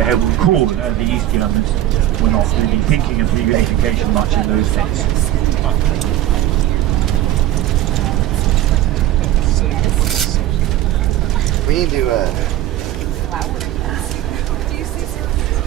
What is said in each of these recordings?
the Helmut Kohl, the East Germans were not really thinking of reunification much in those days. We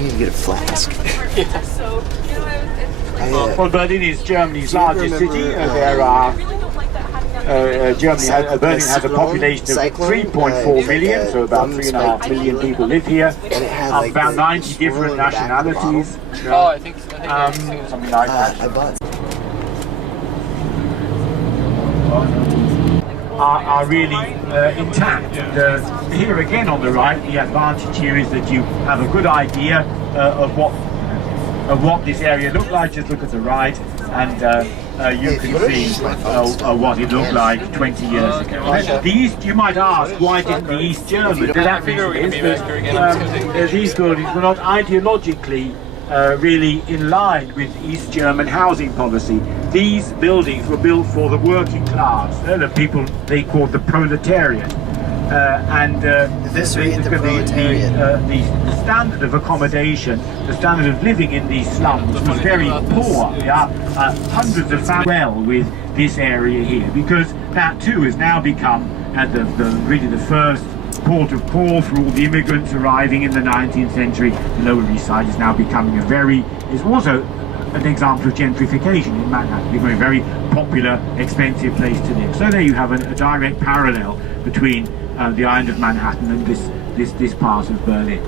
need to get a flask. Well, Berlin is Germany's largest city. There are Berlin has a population of 3.4 million, so about 3.5 million people live here. About 90 different nationalities. I think something like that. Are really intact. And here again on the right, the advantage here is that you have a good idea of what this area looked like. Just look at the right, and you can see what it looked like 20 years ago. The East, you might ask, why didn't the East Germans? That these buildings were not ideologically really in line with East German housing policy. These buildings were built for the working class, the people they called the proletariat. The standard of accommodation, the standard of living in these slums was very poor. Hundreds of families well with this area here, because that too has now become really the first port of call for all the immigrants arriving in the 19th century. The Lower East Side is now becoming is also an example of gentrification in Manhattan, becoming a very popular, expensive place to live. So there you have a direct parallel between the island of Manhattan and this part of Berlin.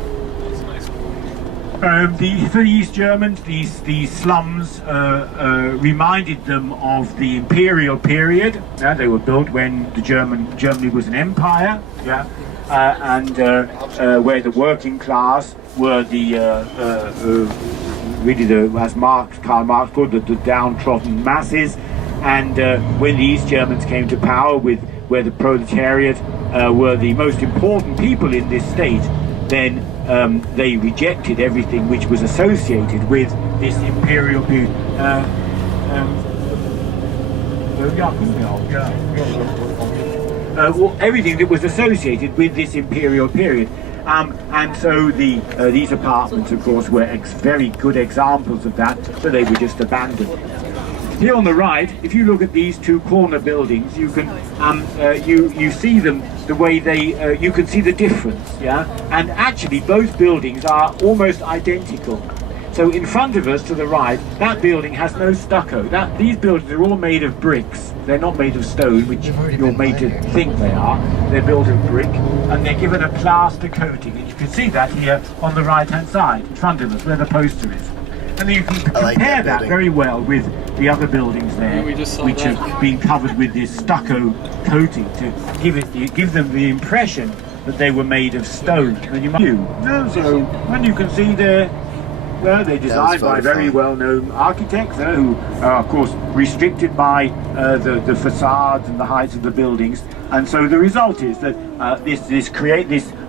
For the East Germans, these slums reminded them of the imperial period. They were built when Germany was an empire. Where the working class were as Karl Marx called the downtrodden masses, and when the East Germans came to power, where the proletariat were the most important people in this state, then they rejected everything which was associated with this imperial period. Everything that was associated with this imperial period. And so these apartments, of course, were very good examples of that, so they were just abandoned. Here on the right, if you look at these two corner buildings, you can you see them the way you can see the difference, and actually both buildings are almost identical. So in front of us to the right, that building has no stucco. These buildings are all made of bricks. They're not made of stone, which you're made to think they are. They're built of brick, and they're given a plaster coating. And you can see that here on the right-hand side, in front of us, where the poster is. And you can compare that very well with the other buildings there, which have been covered with this stucco coating to give them the impression that they were made of stone. And so when you can see there. Well, they're designed by very well-known architects who are, of course, restricted by the facades and the heights of the buildings. And so the result is that this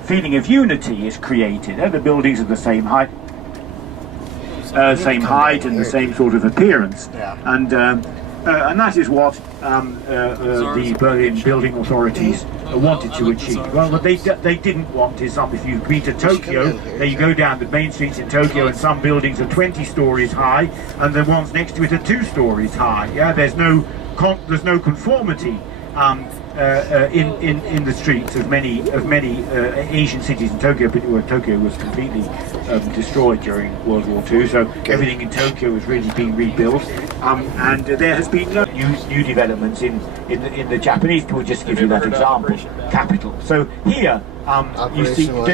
feeling of unity is created. The buildings are the same height, and the same sort of appearance. And that is what the Berlin building authorities wanted to achieve. Well, what they didn't want is if you've been to Tokyo, you go down the main streets in Tokyo, and some buildings are 20 stories high, and the ones next to it are 2 stories high. There's no conformity in the streets of many Asian cities in Tokyo, particularly Tokyo was completely destroyed during World War II, so everything in Tokyo is really being rebuilt, and there has been no new developments in the Japanese. We'll just give you that example, capital. So here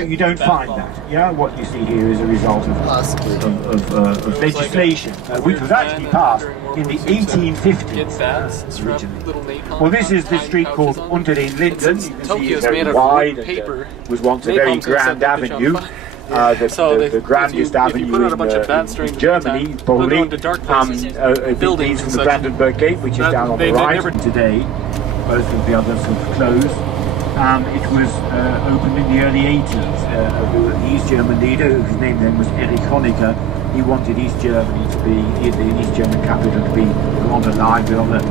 you don't find that. What you see here is a result of legislation which was actually passed in the 1850s originally. Well, this is the street called Unter den Linden. You can see it's very wide. Was once a very grand avenue. The grandest avenue in Germany, probably. Buildings from the Brandenburg Gate, which is down on the right today. Both of the others have closed. It was opened in the early 80s. The East German leader, whose name then was Erich Honecker, he wanted East Germany to be, the East German capital to be along the line with other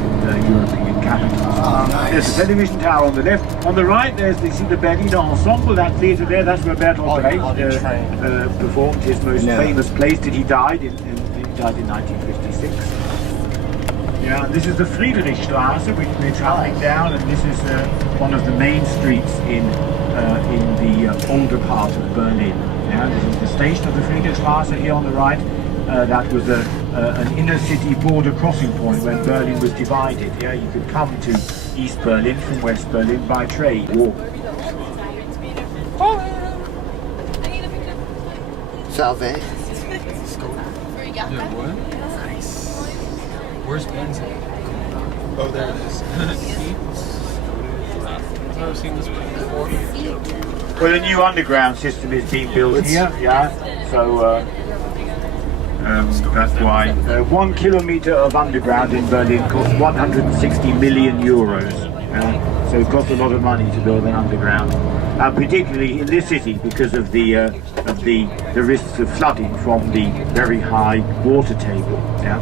European capitals. Nice. There's the television tower on the left. On the right, you see the Berliner Ensemble, that theatre there. That's where Bertolt Brecht performed his most famous plays till he died. He died in 1956. Yeah, this is the Friedrichstraße, which we're traveling down, and this is one of the main streets in the older part of Berlin. Yeah, this is the station of the Friedrichstraße here on the right. That was an inner city border crossing point when Berlin was divided. Yeah, you could come to East Berlin from West Berlin by train. Salve. Yeah, what? Nice. Where's Benzin? Oh, there it is. I've never seen this before. Well, a new underground system is being built here. Yeah, so that's why 1 kilometer of underground in Berlin costs 160 million euros. So it costs a lot of money to build an underground, particularly in this city because of the risks of flooding from the very high water table. Yeah.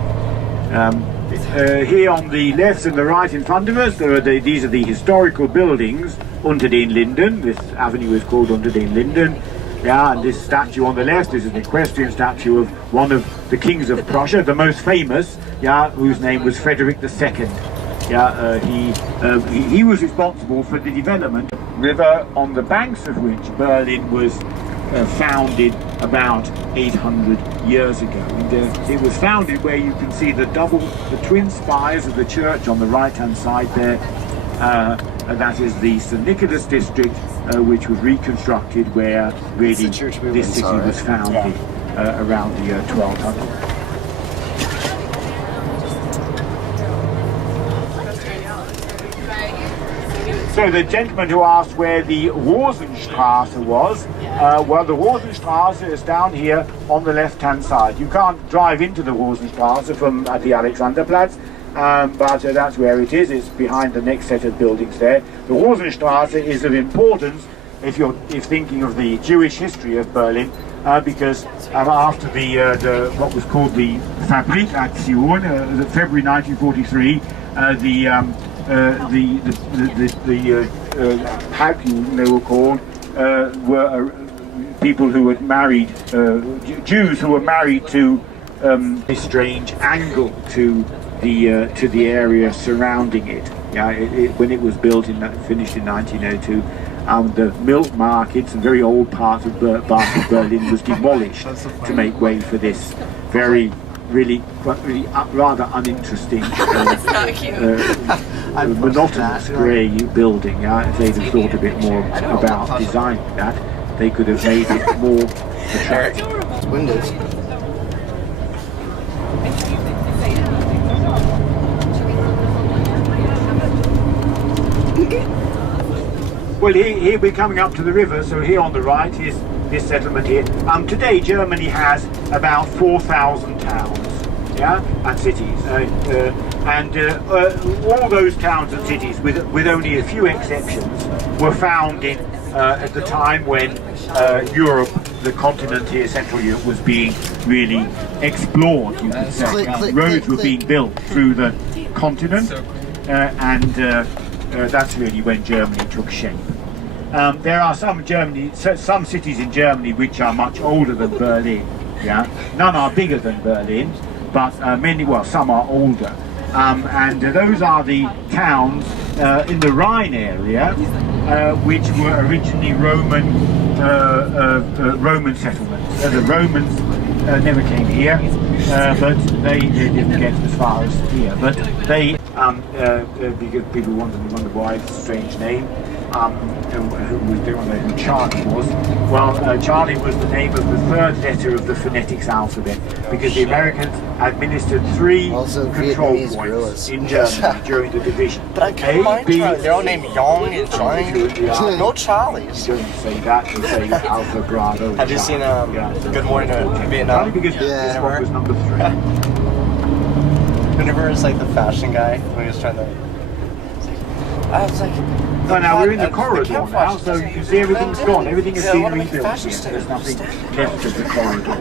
Here on the left and the right in front of us, these are the historical buildings Unter den Linden. This avenue is called Unter den Linden. Yeah, and this statue on the left is an equestrian statue of one of the kings of Prussia, the most famous, yeah, whose name was Frederick II. Yeah, he was responsible for the development of the river on the banks of which Berlin was founded about 800 years ago. And, it was founded where you can see the twin spires of the church on the right-hand side there. That is the St. Nicholas district, which was reconstructed where really this city was founded around the year 1200. So the gentleman who asked where the Rosenstraße was, well, the Rosenstraße is down here on the left-hand side. You can't drive into the Rosenstraße from the Alexanderplatz, but that's where it is. It's behind the next set of buildings there. The Rosenstraße is of importance if you're thinking of the Jewish history of Berlin, because after the what was called the Fabrikaktion, February 1943, the Hagyun, they were called, were people who had married, Jews who were married to a strange angle to the area surrounding it. Yeah, when it was built finished in 1902, the milk markets and very old part of Berlin was demolished to make way for this very really rather uninteresting, monotonous grey building. If they'd have thought a bit more about designing that, they could have made it more attractive. Windows. Well, here we're coming up to the river, so here on the right is this settlement here. Today Germany has about 4,000 towns, yeah, and cities, and all those towns and cities, with only a few exceptions, were founded at the time when Europe, the continent here, Central Europe, was being really explored. You could say roads were being built through the continent, and that's really when Germany took shape. There are some cities in Germany which are much older than Berlin. Yeah, none are bigger than Berlin, but some are older. And those are the towns in the Rhine area, which were originally Roman settlements. The Romans never came here, but they didn't get as far as here. But they, because people wonder why it's a strange name. Who Charlie was. Well, Charlie was the name of the third letter of the phonetics alphabet, because the Americans administered 3 control points in Germany during the division. But I can't mind Charlie. They're all named Young and Johnny. No Charlies. You don't say that, you say Alpha Bravo. Have you seen Good Morning Vietnam? Because this one was number 3. Whenever it's like the fashion guy, when he was trying to... I was like... So now we're in the corridor now, so you can see everything's gone. Everything has been rebuilt here. There's nothing left of the corridor.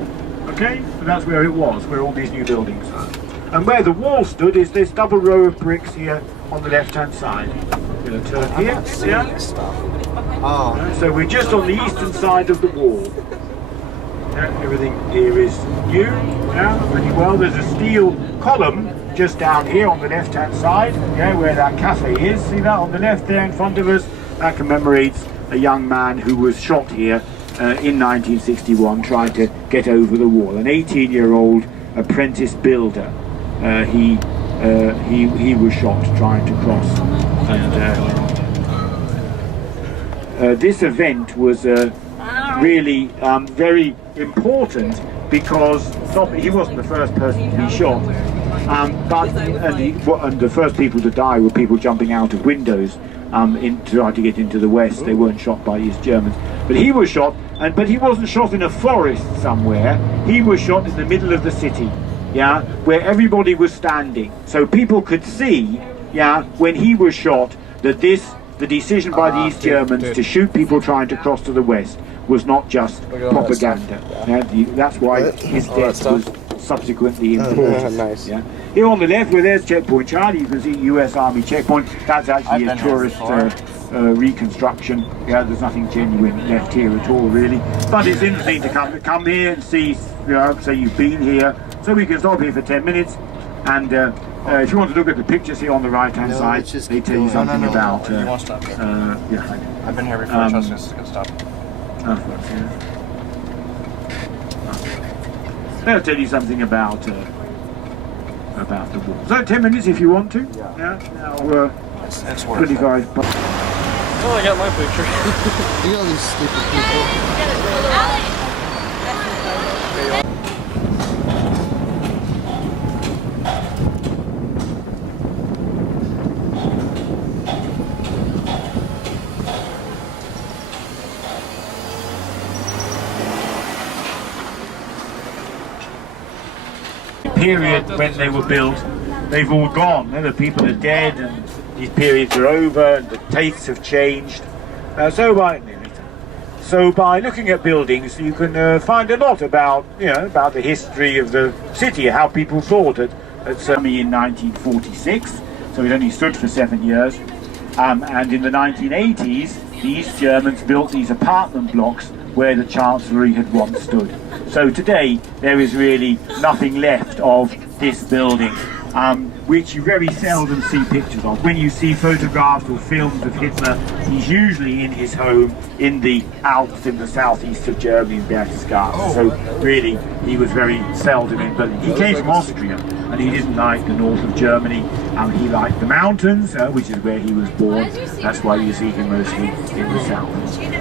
Okay? So that's where it was, where all these new buildings are. And where the wall stood is this double row of bricks here on the left-hand side. We're going to turn here. Yeah. Oh. So we're just on the eastern side of the wall. Yeah, everything here is new. Yeah, pretty well. There's a steel column just down here on the left-hand side. Yeah, where that cafe is. See that on the left there in front of us? That commemorates a young man who was shot here in 1961 trying to get over the wall. An 18-year-old apprentice builder. He was shot trying to cross. And this event was really very important because he wasn't the first person to be shot, and the first people to die were people jumping out of windows to try to get into the West. They weren't shot by East Germans, but he was shot, but he wasn't shot in a forest somewhere. He was shot in the middle of the city, yeah, where everybody was standing, so people could see, yeah, when he was shot, that the decision by the East Germans to shoot people trying to cross to the West was not just propaganda. Yeah, that's why his death was subsequently important. Nice. Yeah. Here on the left, where there's checkpoint Charlie, you can see US Army checkpoint. That's actually a tourist reconstruction. Yeah, there's nothing genuine left here at all, really. But it's interesting to come here and see. You know, say you've been here, so we can stop here for 10 minutes. And if you want to look at the pictures here on the right-hand side, they tell you something about. You won't stop here. Yeah. I've been here before. Trust me, it's gonna stop. They'll tell you something about the wall. So 10 minutes if you want to. Yeah. Now It's worth it. 25. Oh, I got my picture. Look at all these stupid people. Period when they were built, they've all gone. The people are dead, and these periods are over, and the tastes have changed. So by looking at buildings, you can find a lot about about the history of the city, how people thought it. It's in 1946, so it only stood for 7 years. And in the 1980s, the East Germans built these apartment blocks where the Chancellery had once stood. So today there is really nothing left of this building, which you very seldom see pictures of. When you see photographs or films of Hitler, he's usually in his home in the Alps in the southeast of Germany, in Berchtesgaden. So really he was very seldom in Berlin. He came from Austria and he didn't like the north of Germany. He liked the mountains, which is where he was born. That's why you see him mostly in the south.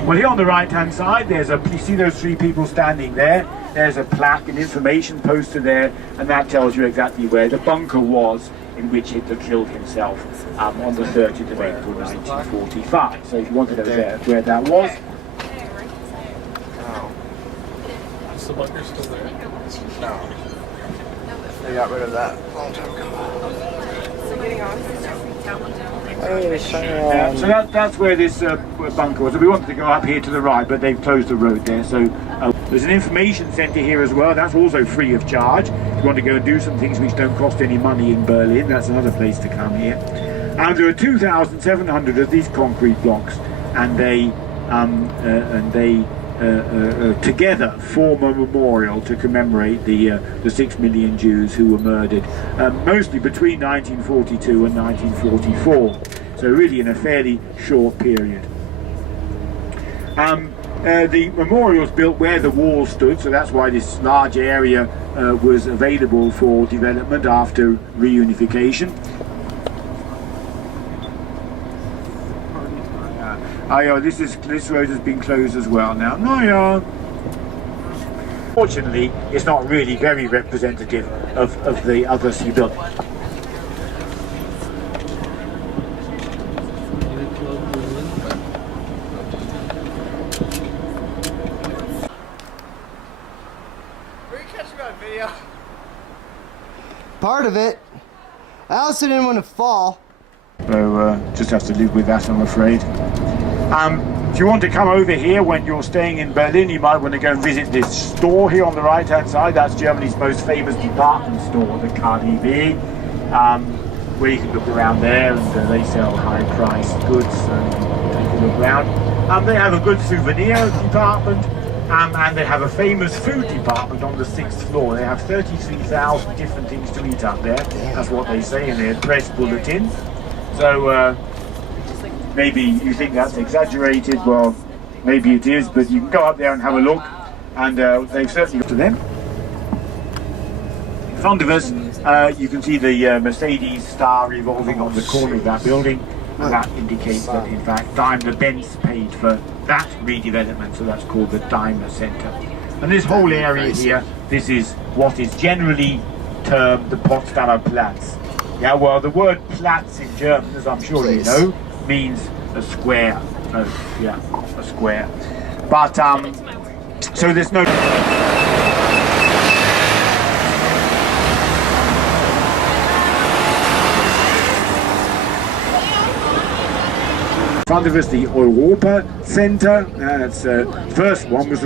Well, here on the right-hand side, you see those three people standing there. There's a plaque, an information poster there, and that tells you exactly where the bunker was in which Hitler killed himself on the 30th of April 1945. So if you want to know where that was. Is the bunker still there? No. They got rid of that a long time ago. So that's where this bunker was. So we wanted to go up here to the right, but they've closed the road there. So there's an information centre here as well. That's also free of charge. If you want to go and do some things which don't cost any money in Berlin, that's another place to come here. And there are 2,700 of these concrete blocks, and they together form a memorial to commemorate the 6 million Jews who were murdered, mostly between 1942 and 1944. So really in a fairly short period. The memorial was built where the wall stood, so that's why this large area was available for development after reunification. This road has been closed as well now. Fortunately, it's not really very representative of the others he built. Part of it. I also didn't want to fall. So just have to live with that, I'm afraid. If you want to come over here when you're staying in Berlin, you might want to go and visit this store here on the right hand side. That's Germany's most famous department store, the KaDeWe. where you can look around there, and they sell high-priced goods, and you can take a look around. They have a good souvenir department, and they have a famous food department on the 6th floor. They have 33,000 different things to eat up there. That's what they say in their press bulletin. So maybe you think that's exaggerated. Well, maybe it is, but you can go up there and have a look, and they've certainly got to them. In front of us, you can see the Mercedes star revolving on the corner of that building, and that indicates that in fact Daimler-Benz paid for that redevelopment, so that's called the Daimler Center. And this whole area here, this is what is generally termed the Potsdamer Platz. Yeah, well, the word Platz in German, as I'm sure you know, means a square. Yeah, a square. But so there's no. In front of us, the Europa Center. That's first one was